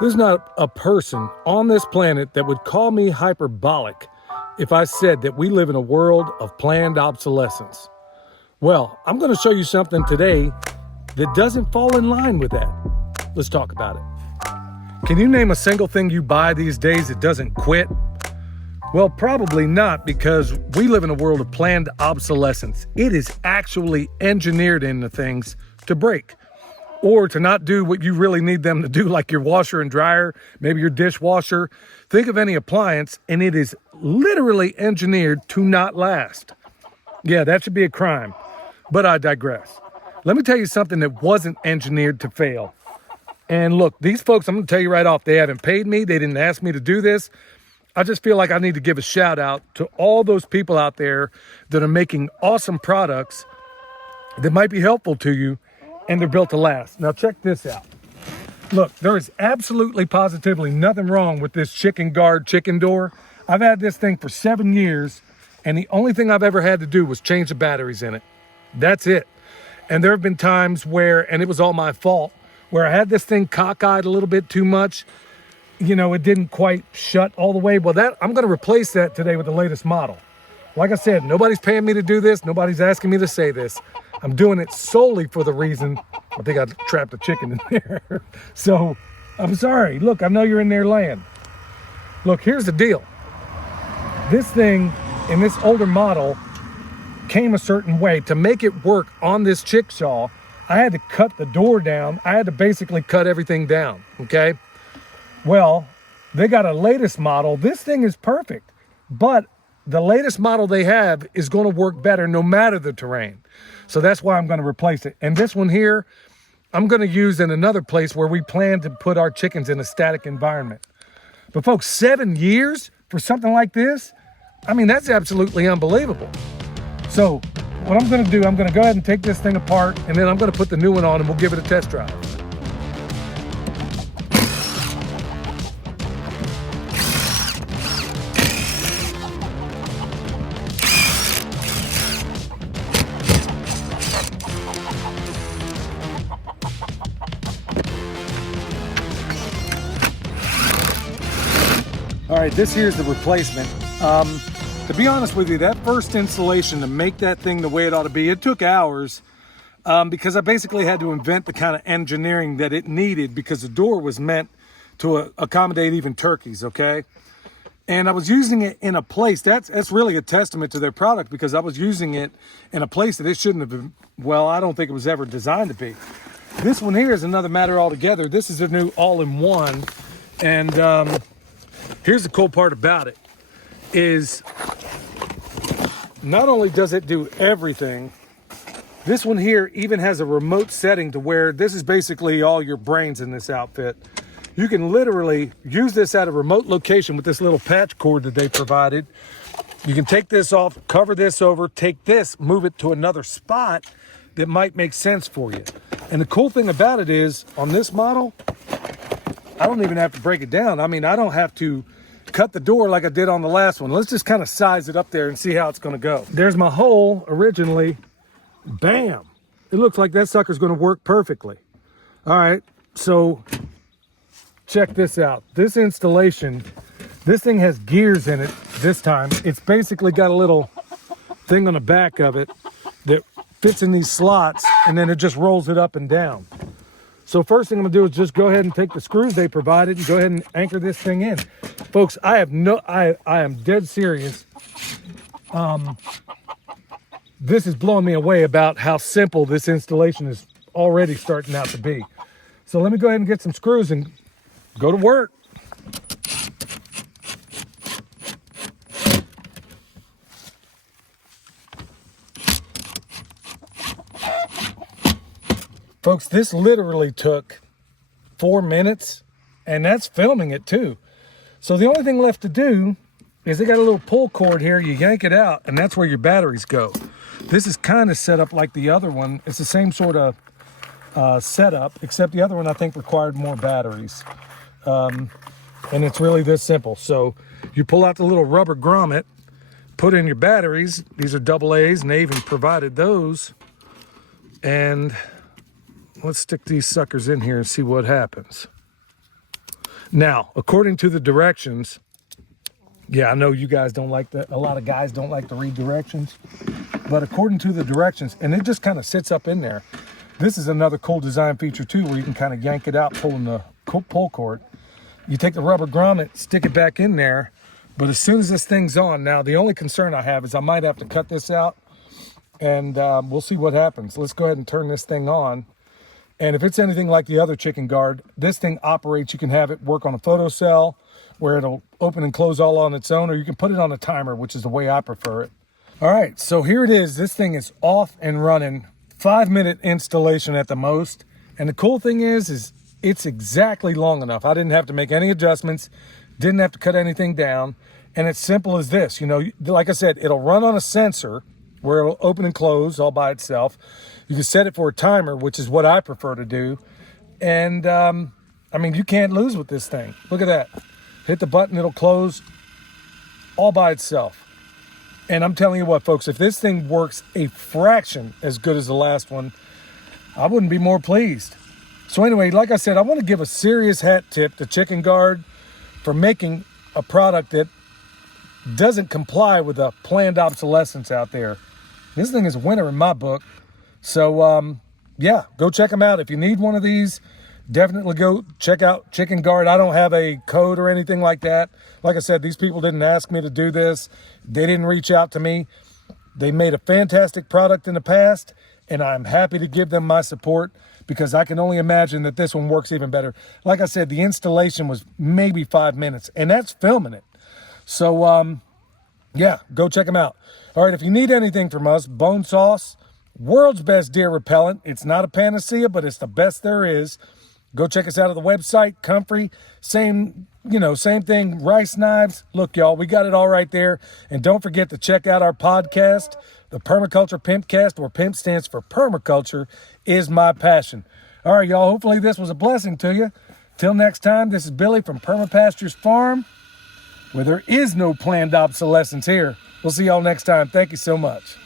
There's not a person on this planet that would call me hyperbolic if I said that we live in a world of planned obsolescence. Well, I'm going to show you something today that doesn't fall in line with that. Let's talk about it. Can you name a single thing you buy these days that doesn't quit? Well, probably not, because we live in a world of planned obsolescence. It is actually engineered into things to break or to not do what you really need them to do, like your washer and dryer, maybe your dishwasher. Think of any appliance, and it is literally engineered to not last. Yeah, that should be a crime, but I digress. Let me tell you something that wasn't engineered to fail. And look, these folks, I'm going to tell you right off, they haven't paid me. They didn't ask me to do this. I just feel like I need to give a shout out to all those people out there that are making awesome products that might be helpful to you, and they're built to last. Now check this out. Look, there is absolutely positively nothing wrong with this chicken guard chicken door. I've had this thing for 7 years, and the only thing I've ever had to do was change the batteries in it. That's it. And there have been times where, and it was all my fault, where I had this thing cockeyed a little bit too much. You know, it didn't quite shut all the way. Well, I'm going to replace that today with the latest model. Like I said, nobody's paying me to do this. Nobody's asking me to say this. I'm doing it solely for the reason, I think I trapped a chicken in there. So I'm sorry. Look, I know you're in there laying. Look, here's the deal. This thing in this older model came a certain way. To make it work on this chickshaw, I had to cut the door down. I had to basically cut everything down, okay? Well, they got a latest model. This thing is perfect, but the latest model they have is going to work better no matter the terrain. So that's why I'm going to replace it. And this one here, I'm going to use in another place where we plan to put our chickens in a static environment. But folks, 7 years for something like this? I mean, that's absolutely unbelievable. So what I'm going to do, I'm going to go ahead and take this thing apart, and then I'm going to put the new one on, and we'll give it a test drive. All right, this here's the replacement. To be honest with you, that first installation to make that thing the way it ought to be, it took hours because I basically had to invent the kind of engineering that it needed, because the door was meant to accommodate even turkeys, okay? And I was using it in a place, that's really a testament to their product, because I was using it in a place that it shouldn't have been, well, I don't think it was ever designed to be. This one here is another matter altogether. This is a new all-in-one, and here's the cool part about it, is not only does it do everything, this one here even has a remote setting to where this is basically all your brains in this outfit. You can literally use this at a remote location with this little patch cord that they provided. You can take this off, cover this over, take this, move it to another spot that might make sense for you. And the cool thing about it is, on this model, I don't even have to break it down. I mean, I don't have to cut the door like I did on the last one. Let's just kind of size it up there and see how it's going to go. There's my hole originally. Bam! It looks like that sucker's going to work perfectly. All right, so check this out. This installation, this thing has gears in it this time. It's basically got a little thing on the back of it that fits in these slots, and then it just rolls it up and down. So first thing I'm gonna do is just go ahead and take the screws they provided and go ahead and anchor this thing in. Folks, I am dead serious. This is blowing me away about how simple this installation is already starting out to be. So let me go ahead and get some screws and go to work. Folks, this literally took 4 minutes, and that's filming it too. So the only thing left to do is they got a little pull cord here. You yank it out, and that's where your batteries go. This is kind of set up like the other one. It's the same sort of setup, except the other one I think required more batteries. And it's really this simple. So you pull out the little rubber grommet, put in your batteries. These are AA's, and they even provided those. And let's stick these suckers in here and see what happens. Now, according to the directions, yeah, I know you guys don't like that. A lot of guys don't like to read directions, but according to the directions, and it just kind of sits up in there. This is another cool design feature too, where you can kind of yank it out, pulling the pull cord. You take the rubber grommet, stick it back in there, but as soon as this thing's on, now the only concern I have is I might have to cut this out, and we'll see what happens. Let's go ahead and turn this thing on. And if it's anything like the other chicken guard, this thing operates, you can have it work on a photocell where it'll open and close all on its own, or you can put it on a timer, which is the way I prefer it. All right, so here it is. This thing is off and running. 5-minute installation at the most. And the cool thing is it's exactly long enough. I didn't have to make any adjustments, didn't have to cut anything down. And it's simple as this, you know, like I said, it'll run on a sensor where it'll open and close all by itself. You can set it for a timer, which is what I prefer to do. And I mean, you can't lose with this thing. Look at that. Hit the button, it'll close all by itself. And I'm telling you what, folks, if this thing works a fraction as good as the last one, I wouldn't be more pleased. So anyway, like I said, I want to give a serious hat tip to Chicken Guard for making a product that doesn't comply with the planned obsolescence out there. This thing is a winner in my book. So, yeah, go check them out. If you need one of these, definitely go check out Chicken Guard. I don't have a code or anything like that. Like I said, these people didn't ask me to do this. They didn't reach out to me. They made a fantastic product in the past, and I'm happy to give them my support because I can only imagine that this one works even better. Like I said, the installation was maybe 5 minutes, and that's filming it. So, yeah, go check them out. All right, if you need anything from us, Bone Sauce, world's best deer repellent. It's not a panacea, but it's the best there is. Go check us out at the website, Comfrey. Same thing, rice knives. Look, y'all, we got it all right there. And don't forget to check out our podcast, the Permaculture Pimpcast, where PIMP stands for Permaculture is my passion. All right, y'all, hopefully this was a blessing to you. Till next time, this is Billy from Perma Pastures Farm, where there is no planned obsolescence here. We'll see y'all next time. Thank you so much.